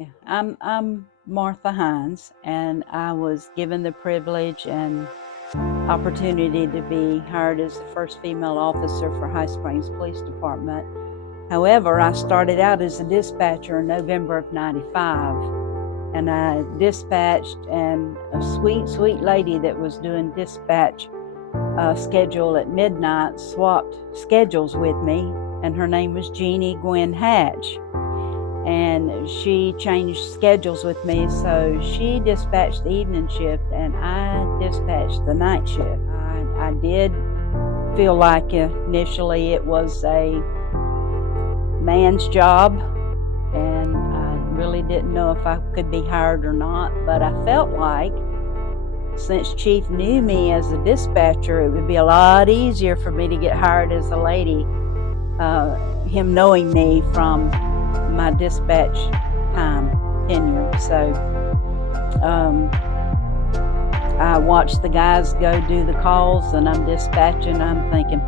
Yeah, I'm Martha Hines, and I was given the privilege and opportunity to be hired as the first female officer for High Springs Police Department. However, I started out as a dispatcher in November of '95, and I dispatched, and a sweet, sweet lady that was doing dispatch schedule at midnight swapped schedules with me, and her name was Jeannie Gwen Hatch. And she changed schedules with me, so she dispatched the evening shift and I dispatched the night shift. I did feel like initially it was a man's job, and I really didn't know if I could be hired or not, but I felt like since Chief knew me as a dispatcher, it would be a lot easier for me to get hired as a lady, him knowing me from my dispatch time tenure. So I watched the guys go do the calls, and I'm dispatching. I'm thinking,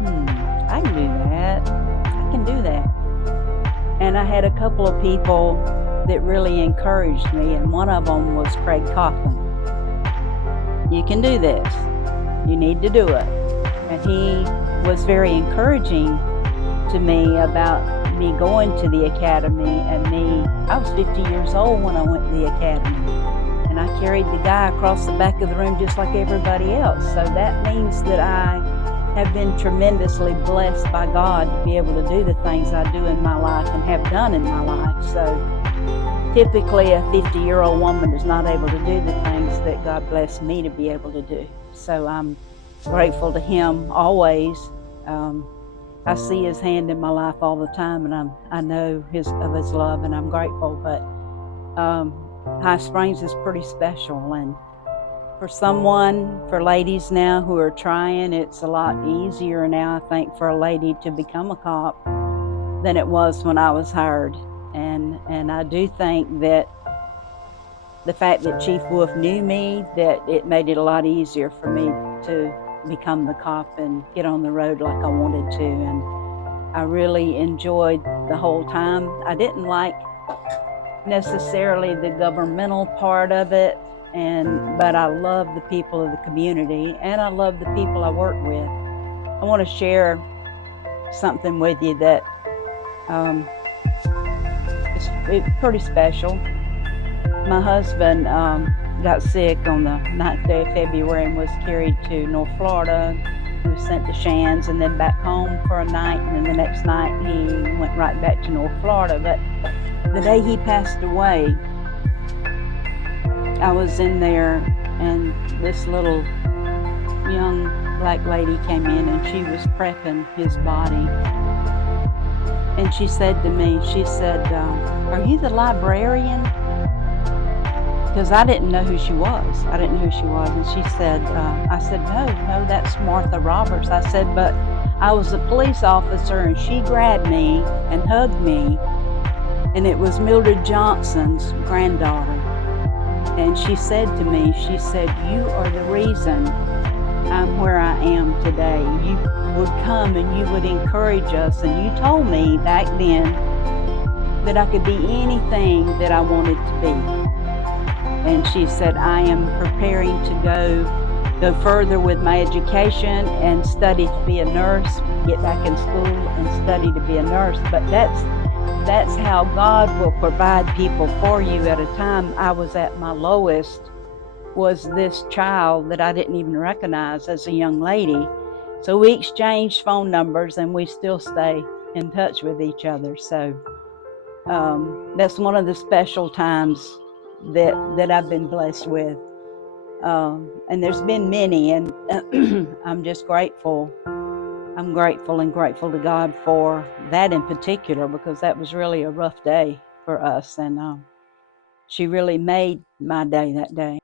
I can do that. I can do that. And I had a couple of people that really encouraged me, and one of them was Craig Coughlin. You can do this. You need to do it. And he was very encouraging to me about me going to the academy. And I was 50 years old when I went to the academy, and I carried the guy across the back of the room just like everybody else. So that means that I have been tremendously blessed by God to be able to do the things I do in my life and have done in my life. So typically a 50-year-old woman is not able to do the things that God blessed me to be able to do. So I'm grateful to him always. I see his hand in my life all the time, and I know of his love, and I'm grateful. But High Springs is pretty special, and for ladies now who are trying, it's a lot easier now, I think, for a lady to become a cop than it was when I was hired. And I do think that the fact that Chief Wolf knew me, that it made it a lot easier for me to become the cop and get on the road like I wanted to. And I really enjoyed the whole time. I didn't like necessarily the governmental part of it, but I love the people of the community, and I love the people I work with. I want to share something with you that it's pretty special. My husband got sick on the 9th day of February and was carried to North Florida. He was sent to Shands and then back home for a night, and then the next night he went right back to North Florida. But the day he passed away, I was in there, and this little young black lady came in, and she was prepping his body. And she said to me, she said, "Are you the librarian?" Because I didn't know who she was. And she said, I said, no, that's Martha Roberts. I said, but I was a police officer, and she grabbed me and hugged me. And it was Mildred Johnson's granddaughter. And she said to me, she said, "You are the reason I'm where I am today. You would come and you would encourage us. And you told me back then that I could be anything that I wanted to be." And she said, "I am preparing to go further with my education and study to be a nurse, get back in school and study to be a nurse." But that's how God will provide people for you. At a time I was at my lowest, was this child that I didn't even recognize as a young lady. So we exchanged phone numbers, and we still stay in touch with each other. So that's one of the special times that I've been blessed with. And there's been many, and I'm just grateful. I'm grateful to God for that in particular, because that was really a rough day for us, and she really made my day that day.